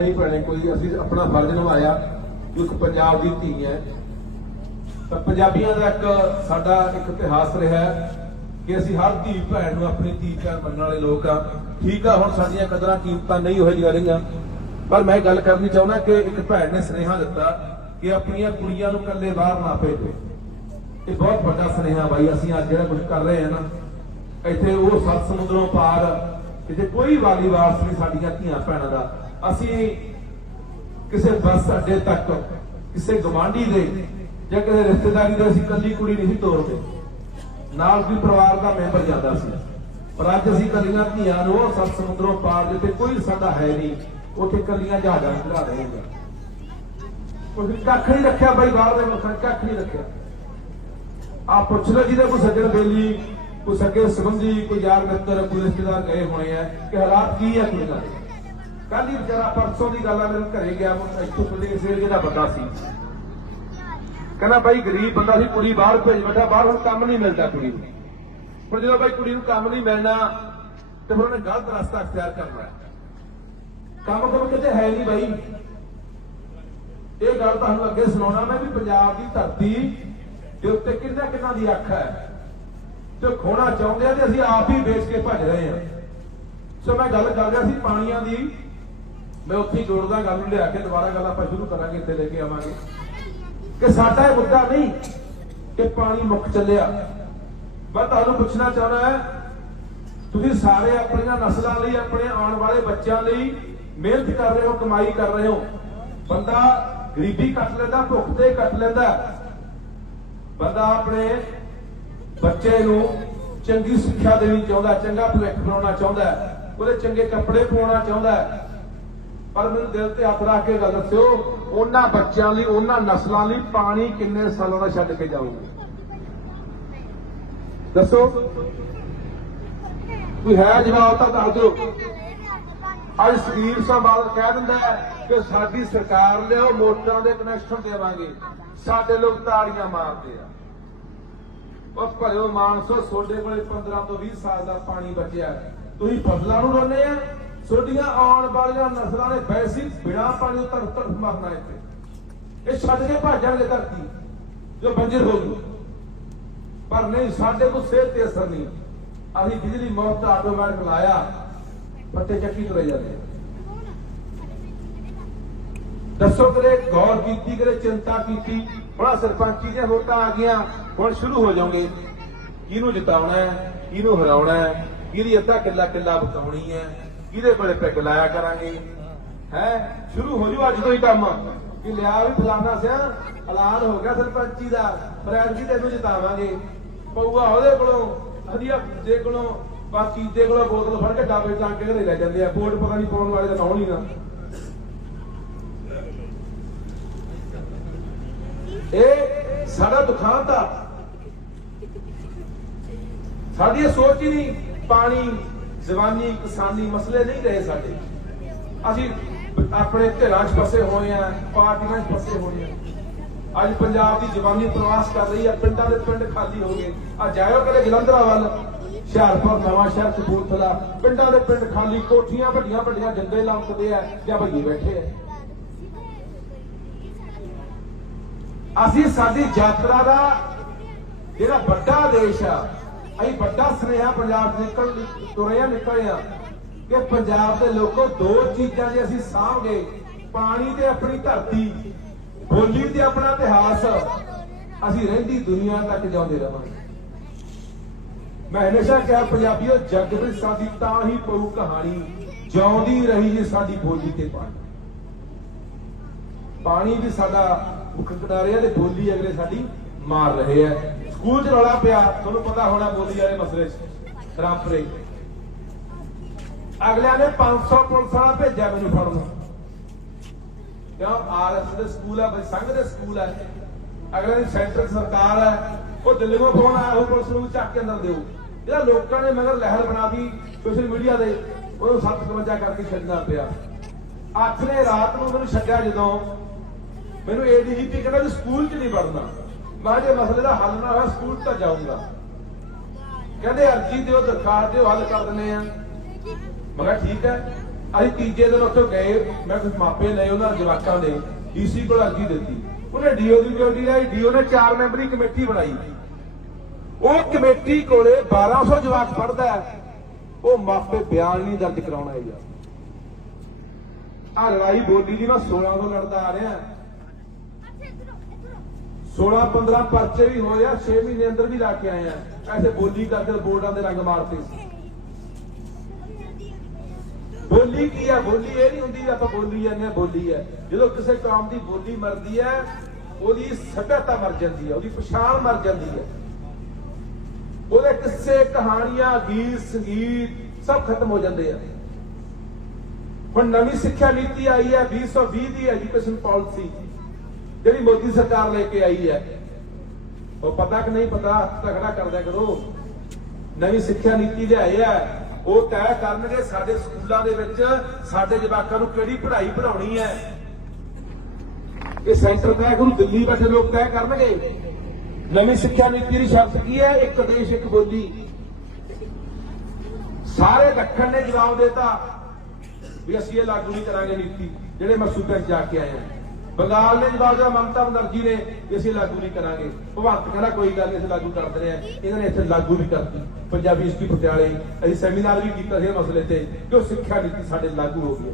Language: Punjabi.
ਨਹੀਂ ਭੈਣੇ, ਕੋਈ ਅਸੀਂ ਆਪਣਾ ਫਰਜ਼ ਨਿਭਾਇਆ ਇੱਕ ਪੰਜਾਬ ਦੀ ਧੀ ਹੈ। ਤਾਂ ਪੰਜਾਬੀਆਂ ਦਾ ਇੱਕ ਸਾਡਾ ਇੱਕ ਇਤਿਹਾਸ ਰਿਹਾ ਕਿ ਅਸੀਂ ਹਰ ਧੀ ਭੈਣ ਨੂੰ ਆਪਣੀ ਧੀ ਭੈਣ ਮੰਨਣ ਵਾਲੇ ਲੋਕ ਆ ਠੀਕ ਆ, ਹੁਣ ਸਾਡੀਆਂ ਕਦਰਾਂ ਕੀਮਤਾਂ ਨਹੀਂ ਹੋ ਜਿਹੀਆਂ ਰਹੀਆਂ। ਪਰ ਮੈਂ ਗੱਲ ਕਰਨੀ ਚਾਹੁੰਦਾ ਕਿ ਇੱਕ ਭੈਣ ਨੇ ਸੁਨੇਹਾ ਦਿੱਤਾ ਕਿ ਆਪਣੀਆਂ ਕੁੜੀਆਂ ਨੂੰ ਇਕੱਲੇ ਬਾਹਰ ਨਾ ਭੇਜੋ। ਇਹ ਬਹੁਤ ਵੱਡਾ ਸੁਨੇਹਾ ਬਾਈ, ਅਸੀਂ ਅੱਜ ਜਿਹੜਾ ਕੁਝ ਕਰ ਰਹੇ ਹਾਂ ਨਾ, ਇੱਥੇ ਉਹ ਸੱਤ ਸਮੁੰਦਰੋਂ ਪਾਰ ਕਿਤੇ ਕੋਈ ਵਾਲੀ ਵਾਰਸ ਨਹੀਂ ਸਾਡੀਆਂ ਧੀਆਂ ਭੈਣਾਂ ਦਾ। ਅਸੀਂ ਕਿਸੇ ਬੱਸ ਅੱਡੇ ਤੱਕ, ਕਿਸੇ ਗਵਾਂਢੀ ਦੇ ਜਾਂ ਕਿਸੇ ਰਿਸ਼ਤੇਦਾਰੀ ਦੇ ਅਸੀਂ ਕੱਲੀ ਕੁੜੀ ਨਹੀਂ ਤੋਰਦੇ। ਨਾਲ ਵੀ ਪਰਿਵਾਰ ਦਾ ਮੈਂਬਰ ਜਾਂਦਾ ਸੀ। ਪਰ ਅੱਜ ਅਸੀਂ ਕੱਲੀਆਂ ਧੀਆਂ ਨੂੰ ਸੱਤ ਸਮੁੰਦਰੋਂ ਪਾਰ ਜਿੱਥੇ ਕੋਈ ਸਾਡਾ ਹੈ ਨਹੀਂ, ਉੱਥੇ ਕੱਲੀਆਂ ਜਹਾਜ਼ਾਂ ਚੜਾ ਰਹੇ ਹਾਂ। ਕੋਈ ਕੱਖ ਨਹੀਂ ਰੱਖਿਆ ਬਾਈ, ਬਾਹਰ ਦੇ ਮੁਲਕਾਂ ਕੱਖ ਨਹੀਂ ਰੱਖਿਆ। ਆ ਪੁੱਛ ਲਓ ਜਿਹਦੇ ਕੋਈ ਸੱਜਣ ਬੇਲੀ, ਕੋਈ ਸਕੇ ਸੰਬੰਧੀ, ਕੋਈ ਯਾਰ ਮਿੱਤਰ, ਕੋਈ ਰਿਸ਼ਤੇਦਾਰ ਗਏ ਹੋਣੇ ਆ ਕਿ ਹਾਲਾਤ ਕੀ ਆ ਕੁੜੀਆਂ ਦੇ ਕੱਲ ਹੀ ਵਿਚਾਰਾ ਪਰਸੋਂ ਦੀ ਗੱਲ ਆ ਮੇਰੇ ਘਰੇ ਗਿਆ ਮੈਂ ਇੱਥੋਂ ਪਿੰਡੇ ਸੇ ਜਿਹੜਾ ਬੰਦਾ ਸੀ। ਕਹਿੰਦਾ ਬਾਈ ਗਰੀਬ ਬੰਦਾ ਸੀ, ਕੁੜੀ ਬਾਹਰ ਭੇਜ ਬੈਠਾ, ਬਾਹਰ ਹੁਣ ਕੰਮ ਨਹੀਂ ਮਿਲਦਾ ਕੁੜੀ ਨੂੰ। ਹੁਣ ਜਦੋਂ ਬਾਈ ਕੁੜੀ ਨੂੰ ਕੰਮ ਨਹੀਂ ਮਿਲਣਾ, ਤੇ ਫਿਰ ਉਹਨੇ ਗਲਤ ਰਸਤਾ ਅਖਤਿਆਰ ਕਰਨਾ ਕੰਮ ਕੰਮ ਕਿਤੇ ਹੈ ਨਹੀਂ ਬਾਈ। ਇਹ ਗੱਲ ਤੁਹਾਨੂੰ ਅੱਗੇ ਸੁਣਾਉਣਾ, ਮੈਂ ਵੀ ਪੰਜਾਬ ਦੀ ਧਰਤੀ ਦੇ ਉੱਤੇ ਕਿੰਨਾ ਕਿੰਨਾ ਦੀ ਅੱਖ ਹੈ। ਤੇ ਖੋਣਾ ਚਾਹੁੰਦੇ ਆ ਤੇ ਅਸੀਂ ਆਪ ਹੀ ਵੇਚ ਕੇ ਭੱਜ ਰਹੇ ਹਾਂ। ਸੋ ਮੈਂ ਗੱਲ ਕਰ ਰਿਹਾ ਸੀ ਪਾਣੀਆਂ ਦੀ। ਮੈਂ ਉੱਥੇ ਹੀ ਜੋੜਦਾ, ਗੱਲ ਨੂੰ ਲਿਆ ਕੇ ਦੁਬਾਰਾ ਗੱਲ ਆਪਾਂ ਸ਼ੁਰੂ ਕਰਾਂਗੇ, ਇੱਥੇ ਲੈ ਕੇ ਆਵਾਂਗੇ। ਕਿ ਸਾਡਾ ਇਹ ਮੁੱਦਾ ਨਹੀਂ ਕਿ ਪਾਣੀ ਮੁੱਕ ਚੱਲਿਆ। ਮੈਂ ਤੁਹਾਨੂੰ ਪੁੱਛਣਾ ਚਾਹੁੰਦਾ ਹੈ, ਤੁਸੀਂ ਸਾਰੇ ਆਪਣੀਆਂ ਨਸਲਾਂ ਲਈ, ਆਪਣੇ ਆਉਣ ਵਾਲੇ ਬੱਚਿਆਂ ਲਈ ਮਿਹਨਤ ਕਰ ਰਹੇ ਹੋ, ਕਮਾਈ ਕਰ ਰਹੇ ਹੋ। ਬੰਦਾ ਗਰੀਬੀ ਕੱਟ ਲੈਂਦਾ, ਭੁੱਖ ਤੇ ਕੱਟ ਲੈਂਦਾ। ਬੰਦਾ ਆਪਣੇ ਬੱਚੇ ਨੂੰ ਚੰਗੀ ਸਿੱਖਿਆ ਦੇਣੀ ਚਾਹੁੰਦਾ, ਚੰਗਾ ਭਵਿੱਖ ਬਣਾਉਣਾ ਚਾਹੁੰਦਾ, ਉਹਦੇ ਚੰਗੇ ਕੱਪੜੇ ਪਾਉਣਾ ਚਾਹੁੰਦਾ। ਪਰ ਮੈਨੂੰ ਦਿਲ ਤੇ ਹੱਥ ਰੱਖ ਕੇ ਗੱਲ ਦੱਸਿਓ, ਉਹਨਾਂ ਬੱਚਿਆਂ ਲਈ, ਉਹਨਾਂ ਨਸਲਾਂ ਲਈ ਪਾਣੀ ਕਿੰਨੇ ਸਾਲਾਂ ਦਾ ਛੱਡ ਕੇ ਜਾਊਗਾ ਦੱਸੋ। ਕੋਈ ਹੈ ਜਵਾਬ ਤਾਂ ਦੱਸ ਦਿਓ। ਅੱਜ ਸੁਖਬੀਰ ਸਿੰਘ ਬਾਦਲ ਕਹਿ ਦਿੰਦਾ ਕਿ ਸਾਡੀ ਸਰਕਾਰ ਲਿਓ ਮੋਟਰਾਂ ਦੇ ਕਨੈਕਸ਼ਨ ਦੇਵਾਂਗੇ। ਸਾਡੇ ਲੋਕ ਤਾੜੀਆਂ ਮਾਰਦੇ ਆ। ਉਹ ਭਲਿਓ ਮਾਨਸੋ, ਤੁਹਾਡੇ ਕੋਲੇ 15 ਤੋਂ 20 ਸਾਲ ਦਾ ਪਾਣੀ ਬਚਿਆ ਤੁਸੀਂ ਫਸਲਾਂ ਨੂੰ ਰੋਨੇ ਆ। ਤੁਹਾਡੀਆਂ ਆਉਣ ਵਾਲੀਆਂ ਨਸਲਾਂ ਨੇ ਵੈਸੀ ਬਿਨਾ ਪਾਣੀ ਤੋਂ ਤੜਫ ਤੜਫ ਮਰਨਾ ਇੱਥੇ। ਇਹ ਛੱਡ ਕੇ ਭੱਜਣਗੇ ਧਰਤੀ ਜੋ ਬੰਜਰ ਹੋ ਗਈ। ਪਰ ਨਹੀਂ, ਸਾਡੇ ਕੋਲ ਸਿਹਤ ਤੇ ਅਸਰ ਨਹੀਂ। ਅਸੀਂ ਬਿਜਲੀ ਮੁਫਤ ਆਟੋਮੈਟਿਕ ਲਾਇਆ ਪੱਟੇ ਚੱਕੀ ਤੁਰੇ ਜਾਂਦੇ ਦੱਸੋ ਕਰੇ ਗੌਰ ਕੀਤੀ ਕਰੇ ਚਿੰਤਾ ਕੀਤੀ, ਬੜਾ ਸਰਪੰਚੀ ਦੀਆਂ ਵੋਟਾਂ ਆ ਗਈਆਂ, ਹੁਣ ਸ਼ੁਰੂ ਹੋ ਜਾਓਗੇ। ਕਿਹਨੂੰ ਜਿਤਾਉਣਾ ਹੈ, ਕਿਹਨੂੰ ਹਰਾਉਣਾ ਹੈ, ਕਿਹਦੀ ਅੱਧਾ ਕਿੱਲਾ ਕਿੱਲਾ ਬਤਾਉਣੀ ਹੈ। ਕਿਹਦੇ ਕੋਲੇ ਪੈਗ ਲਾਇਆ ਕਰਾਂਗੇ। ਹੈ? ਸ਼ੁਰੂ ਹੋ ਜੂ ਅੱਜ ਤੋਂ ਹੀ ਕੰਮ। ਕਿ ਲਿਆ ਵੀ ਫਲਾਣਾ ਸਿਆ, ਐਲਾਨ ਹੋ ਗਿਆ ਸਰਪੰਚੀ ਦਾ। ਫਰੈਂਡ ਜੀ ਤੈਨੂੰ ਜਿਤਾਵਾਂਗੇ। ਪਊਆ ਉਹਦੇ ਕੋਲੋਂ ਹਦੀਆ ਜੇ ਕੋਲੋਂ, ਬਾਕੀ ਦੇ ਕੋਲੋਂ ਬੋਤਲ ਫੜ ਕੇ ਡਾਬੇ ਟਾਂਗ ਕੇ ਘਰੇ ਲੈ ਜਾਂਦੇ ਆ। ਵੋਟ ਪਤਾ ਨਹੀਂ ਪਾਉਣ ਵਾਲੇ ਦਾ ਨਾਮ ਨਹੀਂ ਨਾ ਇਹ ਸਾਡਾ ਦੁਖਾਂਤ ਆ। ਸਾਡੀ ਇਹ ਸੋਚ ਹੀ ਨਹੀਂ ਪਾਣੀ ਜ਼ਬਾਨੀ ਕਿਸਾਨੀ ਮਸਲੇ ਨਹੀਂ ਰਹੇ ਸਾਡੇ। ਅਸੀਂ ਆਪਣੇ ਧਿਰਾਂ 'ਚ ਫਸੇ ਹੋਏ ਆ ਪਾਰਟੀਆਂ 'ਚ ਫਸੇ ਹੋਏ ਆ ਅੱਜ ਪੰਜਾਬ ਦੀ ਜਵਾਨੀ ਪ੍ਰਵਾਸ ਕਰ ਰਹੀ ਆ ਪਿੰਡਾਂ ਦੇ ਪਿੰਡ ਖਾਲੀ ਹੋ ਗਏ। ਆ ਜਾਇਓ ਕਦੇ ਜਲੰਧਰਾ ਵੱਲ, ਹੁਸ਼ਿਆਰਪੁਰ ਨਵਾਂ ਸ਼ਹਿਰ ਕਪੂਰਥਲਾ। ਪਿੰਡਾਂ ਦੇ ਪਿੰਡ ਖਾਲੀ, ਕੋਠੀਆਂ ਵੱਡੀਆਂ ਵੱਡੀਆਂ ਜੰਦੇ ਲੰਕਦੇ ਆ, ਜਾਂ ਭਈਏ ਬੈਠੇ ਆ। ਅਸੀਂ ਸਾਡੀ ਯਾਤਰਾ ਦਾ ਜਿਹੜਾ ਵੱਡਾ ਦੇਸ਼ ਆ ਅਸੀਂ ਵੱਡਾ ਸੁਨੇਹਾ ਪੰਜਾਬ ਚ ਨਿਕਲ ਤੁਰੇ ਆ ਨਿਕਲੇ ਆ ਕਿ ਪੰਜਾਬ ਦੇ ਲੋਕੋ ਦੋ ਚੀਜ਼ਾਂ ਜੇ ਅਸੀਂ ਸਾਂਭ ਪਾਣੀ ਤੇ ਆਪਣੀ ਧਰਤੀ, ਬੋਲੀ ਤੇ ਆਪਣਾ ਇਤਿਹਾਸ, ਅਸੀਂ ਰਹਿੰਦੀ ਦੁਨੀਆ ਤੱਕ ਜਾਉਂਦੇ ਰਵਾਂਗੇ ਮੈਂ ਹਮੇਸ਼ਾ ਕਿਹਾ, ਪੰਜਾਬੀਓ, ਜੱਗ ਵਿੱਚ ਸਾਡੀ ਤਾਂ ਹੀ ਪਊ ਕਹਾਣੀ, ਜਿਉਂਦੀ ਰਹੀ ਜੇ ਸਾਡੀ ਬੋਲੀ ਤੇ ਪਾਣੀ। ਪਾਣੀ ਵੀ ਸਾਡਾ ਮੁੱਖ ਕਿਨਾਰੇ ਆ ਤੇ ਬੋਲੀ ਅਗਲੇ ਸਾਡੀ ਮਾਰ ਰਹੇ ਆ। ਸਕੂਲ ਚ ਰੌਲਾ ਪਿਆ, ਤੁਹਾਨੂੰ ਪਤਾ ਹੋਣਾ ਬੋਲੀ ਵਾਲੇ ਮਸਲੇ ਚ ਰਾਮਪੁਰੇ ਅਗਲਿਆਂ ਨੇ 500 ਪੁਲਿਸ ਵਾਲਾ ਭੇਜਿਆ ਮੈਨੂੰ ਫੜਨ ਕਿਉਂ? ਆਰਐਸ ਦੇ ਸਕੂਲ ਆ, ਬਈ ਸੰਘ ਦੇ ਸਕੂਲ ਆ। ਅਗਲੇ ਦੀ ਸੈਂਟਰ ਸਰਕਾਰ ਹੈ ਉਹ ਦਿੱਲੀੋਂ ਫੋਨ ਆਇਆ ਉਹ ਪੁਲਿਸ ਨੂੰ ਚੱਕ ਕੇ ਅੰਦਰ ਦਿਓ। ਜਿਹੜਾ ਲੋਕਾਂ ਨੇ ਮਗਰ ਲਹਿਰ ਬਣਾ ਦੀ ਸੋਸ਼ਲ ਮੀਡੀਆ ਦੇ ਉਹਨੂੰ 752 ਕਰਕੇ ਛੱਡਣਾ ਪਿਆ। ਅੱਠ ਨੇ ਰਾਤ ਨੂੰ ਮੈਨੂੰ ਛੱਡਿਆ ਜਦੋਂ। ਮੈਨੂੰ ਏਡੀਜੀਪੀ ਕਹਿੰਦਾ ਵੀ ਸਕੂਲ 'ਚ ਨਹੀਂ ਪੜਨਾ ਮੈਂ ਜੇ ਮਸਲੇ ਦਾ ਹੱਲ ਨਾ ਹੋਇਆ, ਸਕੂਲ ਤਾਂ ਜਾਊਂਗਾ। ਕਹਿੰਦੇ ਅਰਜੀ ਦਿਓ, ਦਰਖਾਸਤ ਦਿਓ, ਹੱਲ ਕਰ ਦਿੰਦੇ ਆ। ਮੈਂ ਕਿਹਾ ਠੀਕ ਹੈ। ਅਸੀਂ ਤੀਜੇ ਦਿਨ ਉੱਥੇ ਗਏ, ਮੈਂ ਕੁਝ ਮਾਪੇ ਲਏ, ਉਹਨਾਂ ਜਵਾਕਾਂ ਦੇ, ਡੀਸੀ ਕੋਲ ਅਰਜ਼ੀ ਦਿੱਤੀ। ਉਹਨੇ ਡੀਓ ਦੀ ਡਿਊਟੀ ਲਈ, ਡੀਓ ਨੇ ਚਾਰ ਮੈਂਬਰੀ ਕਮੇਟੀ ਬਣਾਈ। ਉਹ ਕਮੇਟੀ ਕੋਲੇ 1200 ਜਵਾਕ ਪੜਦਾ ਉਹ ਮਾਪੇ ਬਿਆਨ ਨਹੀਂ ਦਰਜ ਕਰਾਉਣਾ ਹੈ ਯਾਰ ਆ ਲੜਾਈ ਬੋਲੀ ਦੀ ਮੈਂ 16 ਤੋਂ ਲੜਦਾ ਆ ਰਿਹਾ 16 15 ਪਰਚੇ ਵੀ ਹੋਏ ਆ 6 ਮਹੀਨੇ ਅੰਦਰ ਵੀ ਲਾ ਕੇ ਆਏ ਆ। ਐਸੇ ਬੋਲੀ ਕਰਕੇ ਬੋਰਡਾਂ ਦੇ ਰੰਗ ਮਾਰਤੇ। ਬੋਲੀ ਕੀ ਆ? ਬੋਲੀ ਇਹ ਨਹੀਂ ਹੁੰਦੀ, ਆਪਾਂ ਬੋਲੀ ਜਾਂਦੇ ਆ ਬੋਲੀ ਹੈ। ਜਦੋਂ ਕਿਸੇ ਕੌਮ ਦੀ ਬੋਲੀ ਮਰਦੀ ਹੈ, ਉਹਦੀ ਸੱਭਿਅਤਾ ਮਰ ਜਾਂਦੀ ਹੈ, ਉਹਦੀ ਪਛਾਣ ਮਰ ਜਾਂਦੀ ਹੈ। ਉਹਦੇ ਕਿੱਸੇ, ਕਹਾਣੀਆਂ, ਗੀਤ, ਸੰਗੀਤ ਸਭ ਖਤਮ ਹੋ ਜਾਂਦੇ ਆ। ਹੁਣ ਨਵੀਂ ਸਿੱਖਿਆ ਨੀਤੀ ਆਈ ਹੈ 2020 ਦੀ ਐਜੂਕੇਸ਼ਨ ਪਾਲਿਸੀ। ਜਿਹੜੀ ਮੋਦੀ ਸਰਕਾਰ ਲੈ ਕੇ ਆਈ ਹੈ, ਉਹ ਪਤਾ ਕਿ ਨਹੀਂ ਪਤਾ, ਤਗੜਾ ਕਰਦਿਆ ਕਰੋ। ਨਵੀਂ ਸਿੱਖਿਆ ਨੀਤੀ ਲਿਆਏ ਆ ਉਹ ਤੈਅ ਕਰਨਗੇ ਸਾਡੇ ਸਕੂਲਾਂ ਦੇ ਵਿੱਚ, ਸਾਡੇ ਜਵਾਕਾਂ ਨੂੰ ਕਿਹੜੀ ਪੜ੍ਹਾਈ ਪੜਾਉਣੀ ਹੈ। ਇਹ ਸੈਂਟਰ ਤੈਅ ਕਰੂ ਦਿੱਲੀ ਬੈਠੇ ਲੋਕ ਤੈਅ ਕਰਨਗੇ। ਨਵੀਂ ਸਿੱਖਿਆ ਨੀਤੀ ਦੀ ਸ਼ਰਤ ਕੀ ਹੈ? ਇੱਕ ਦੇਸ਼, ਇੱਕ ਬੋਲੀ। ਸਾਰੇ ਦੱਖਣ ਨੇ ਜਵਾਬ ਦਿੱਤਾ ਵੀ ਅਸੀਂ ਇਹ ਲਾਗੂ ਨਹੀਂ ਕਰਾਂਗੇ ਨੀਤੀ, ਜਿਹੜੇ ਮਸੂਬੇ 'ਚ ਜਾ ਕੇ ਆਏ ਆ। ਬੰਗਾਲ ਨੇ ਜਵਾਬ ਮਮਤਾ ਬਨਰਜੀ ਨੇ ਵੀ ਅਸੀਂ ਲਾਗੂ ਨਹੀਂ ਕਰਾਂਗੇ। ਭਗਵੰਤ ਕਹਿੰਦਾ ਕੋਈ ਗੱਲ ਨਹੀਂ, ਅਸੀਂ ਲਾਗੂ ਕਰ ਦਿੰਦੇ ਆ ਇਹਨਾਂ ਨੇ ਇੱਥੇ ਲਾਗੂ ਵੀ ਕਰਤੀ। ਪੰਜਾਬੀ ਯੂਨੀਵਰਸਿਟੀ ਪਟਿਆਲੇ, ਅਸੀਂ ਸੈਮੀਨਾਰ ਵੀ ਕੀਤਾ ਸੀ ਮਸਲੇ ਤੇ ਕਿ ਉਹ ਸਿੱਖਿਆ ਨੀਤੀ ਸਾਡੇ ਲਾਗੂ ਹੋ ਗਈ